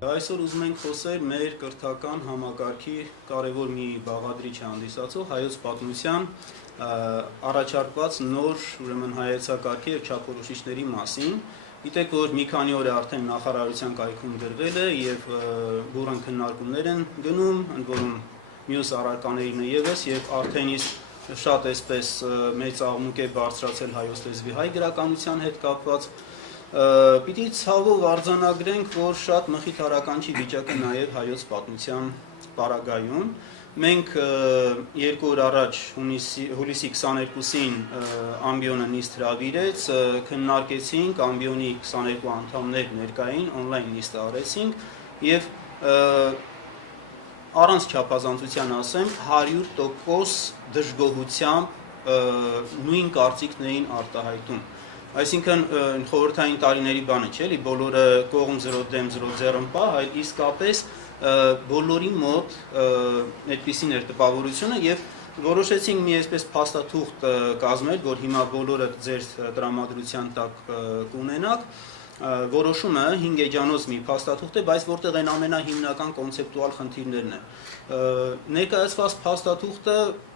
Այսօր ուզում ենք խոսել մեր կրթական համակարգի կարևոր մի բաղադրիչ հանդիսացող հայոց պատմության առաջարկված նոր հայեցակարգի եւ չափորոշիչների մասին։ Գիտեք, որ մի քանի օր է արդեն նախարարության կայքում գրվել է եւ բուրըն քննարկումներ են գնում, ընդ որում մյուս առարկաներին եւս եւ արդեն իսկ շատ էսպես մեծ աղմուկ է բարձրացել հայոց լեզվի հայ գրականության հետ կապված։ Պիտի ցավով արձանագրենք, որ շատ մխիթարականչի վիճակ է նաև հայոց պատմության պարագայում։ Մենք երկու օր առաջ հուլիսի 22-ին ամբիոնը նիստ հրավիրեց, քննարկեցինք, ամբիոնի 22 անդամներ ներկային, օնլայն նիստ արեցինք եւ առանց չափազանցության ասեմ 100% դժգոհությամբ նույն կարծիքն էին արտահայտում։ Այսինքն խորհրդային տարիների բանը չէ, էլի բոլորը կողմ 0 դեմ 0 ձեռնպահ, այլ իսկապես բոլորի մոտ այդպիսին էր տպավորությունը եւ որոշեցինք մի այսպես փաստաթուղթ կազմել, որ հիմա բոլորը ձեր տրամադրության տակ կունենաք։ Որոշումը 5 էջանոց մի փաստաթուղթ է, բայց որտեղ են ամենահիմնական կոնցեպտուալ խնդիրներն են։ Ներկայացված փաստաթուղթը,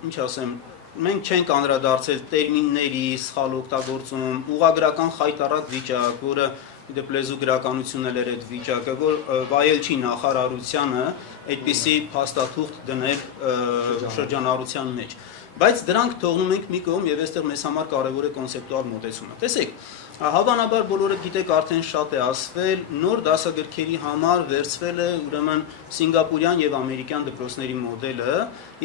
ինչ ասեմ, մենք չենք անդրադարձել տերմինների սխալ օգտագործում, ուղղագրական խայտառակ վիճակ, որը դեպ լեզու գրականությունն էլ էր այդ վիճակը, որ վայել չի նախարարությանը այդպիսի փաստաթուղթ դնել շրջանառության մեջ։ Բայց դրանք թողնում ենք մի կողմ եւ այստեղ մեզ համար կարեւոր է կոնցեպտուալ մոտեցումը։ Տեսեք, հավանաբար բոլորը գիտեք, արդեն շատ է ասվել, նոր դասագրքերի համար վերցվել է ուրեմն սինգապուրյան եւ ամերիկյան դպրոցների մոդելը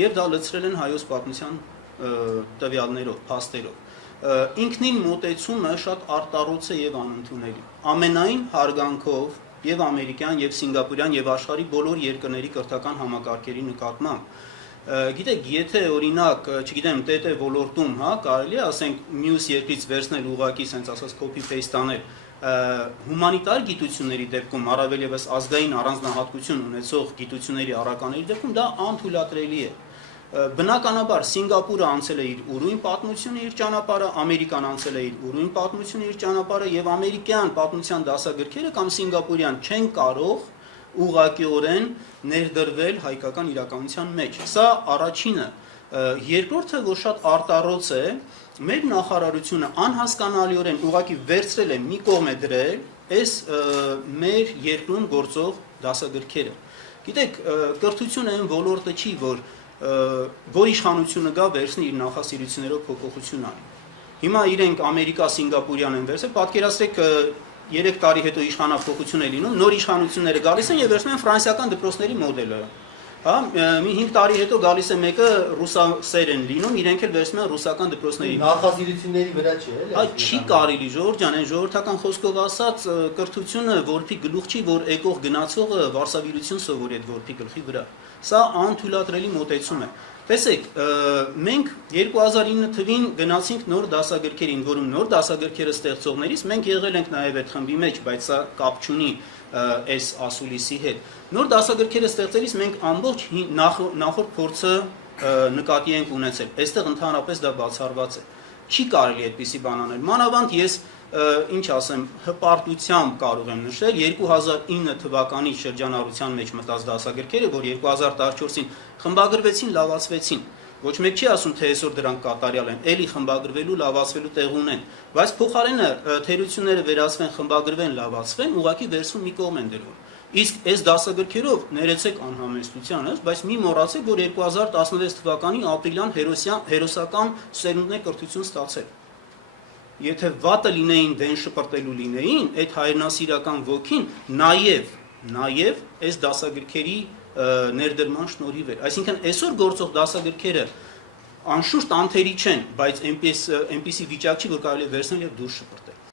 եւ դա լցրել են հայոց պատմության տվյալներով, փաստերով։ Ինքնին մոտեցումը շատ արտառոց է եւ անընդունելի։ Ամենայն հարգանքով եւ ամերիկյան եւ սինգապուրյան եւ աշխարհի բոլոր երկրների կրթական համակարգերի նկատմամբ։ Գիտեք, եթե օրինակ, չգիտեմ, ՏՏ ոլորտում, կարելի է ասենք մյուս երկրից վերցնել ուղղակի sense ասած copy paste անել, հումանիտար գիտությունների դեպքում, առավել եւս ազգային առանձնահատկություն ունեցող գիտությունների առարկաների դեպքում դա անթույլատրելի է։ Բնականաբար Սինգապուրը անցել է իր ուրույն պատմությունը իր ճանապարհը, Ամերիկան անցել է իր ուրույն պատմությունը իր ճանապարհը եւ ամերիկյան պատմության դասագրքերը կամ սինգապուրյան չեն կարող ուղղակիորեն ներդրվել հայկական իրականության մեջ։ Սա առաջինը։ Երկրորդը, որ շատ արտառոց է, մեր նախարարությունը անհասկանալիորեն ուղղակի վերցրել է մի կողմ է դրել այս մեր երկրում գործող դասագրքերը։ Գիտեք, կրթությունը այն ոլորտը չի, որ իշխանությունը գա վերցնի իր նախասիրություններով փոփոխություն անի։ Հիմա իրենք Ամերիկա-Սինգապուրյան են վերցրել, պատկերացրեք 3 տարի հետո իշխանափոխություն է լինում, նոր իշխանությունները գալիս են եւ վերցնում են ֆրանսիական դպրոցների մոդելը։ Մի 5 տարի հետո գալիս է մեկը ռուսասեր են լինում, իրենք էլ վերցնում են ռուսական դպրոցների։ Նախասիրությունների վրա չի, էլի։ Այդ չի կարելի, Ժորժ ջան, այն ժողովրդական խոսքով ասած կրթությունը որփի գլուխ չի, որ եկող գնացողը վարսավիրություն սովորի այդ որփի գլխի վրա։ Սա անթույլատրելի մոտեցում է։ Տեսեք, մենք 2009 թվին գնացինք նոր դասագրքերին, որում նոր դասագրքերը ստեղծողներից մենք եղել ենք նաև այդ խմբի մեջ, բայց սա կապ չունի այս ասուլիսի հետ։ Նոր դասագրքերը ստեղծելիս մենք ամբողջ նախորդ փորձը նկատի ենք ունեցել։ Այստեղ ընդհանրապես դա բացառված է։ Չի կարելի այդպիսի բան անել։ Մանավանդ ես ինչ ասեմ, հպարտությամբ կարող եմ նշել 2009 թվականի շրջանառության մեջ մտած դասագրքերը, որ 2014-ին խմբագրվեցին, լավացվեցին։ Ոչ մեկ չի ասում, թե այսօր դրանք կատարյալ են, էլի խմբագրվելու, լավացվելու տեղ ունեն, բայց փոխարենը թերությունները վերածվեն, խմբագրվեն, լավացվեն, ուղղակի վերցվում մի կողմ են դրվում։ Իսկ այս դասագրքերով ներեցեք անհամեստությանս, բայց մի մոռացեք, որ 2016 թվականին ապրիլյան հերոսական սերունդն է կրթություն ստացել։ Եթե վատը լինեին, դեն շպրտելու լինեին, այդ հայրենասիրական ոգին նաև այս դասագրքերի ներդրման շնորհիվ էր։ Այսինքն այսօր գործող դասագրքերը անշուշտ անթերի չեն, բայց այնպիսի վիճակ չի, որ կարելի է վերցնել եւ դուրս շպրտել։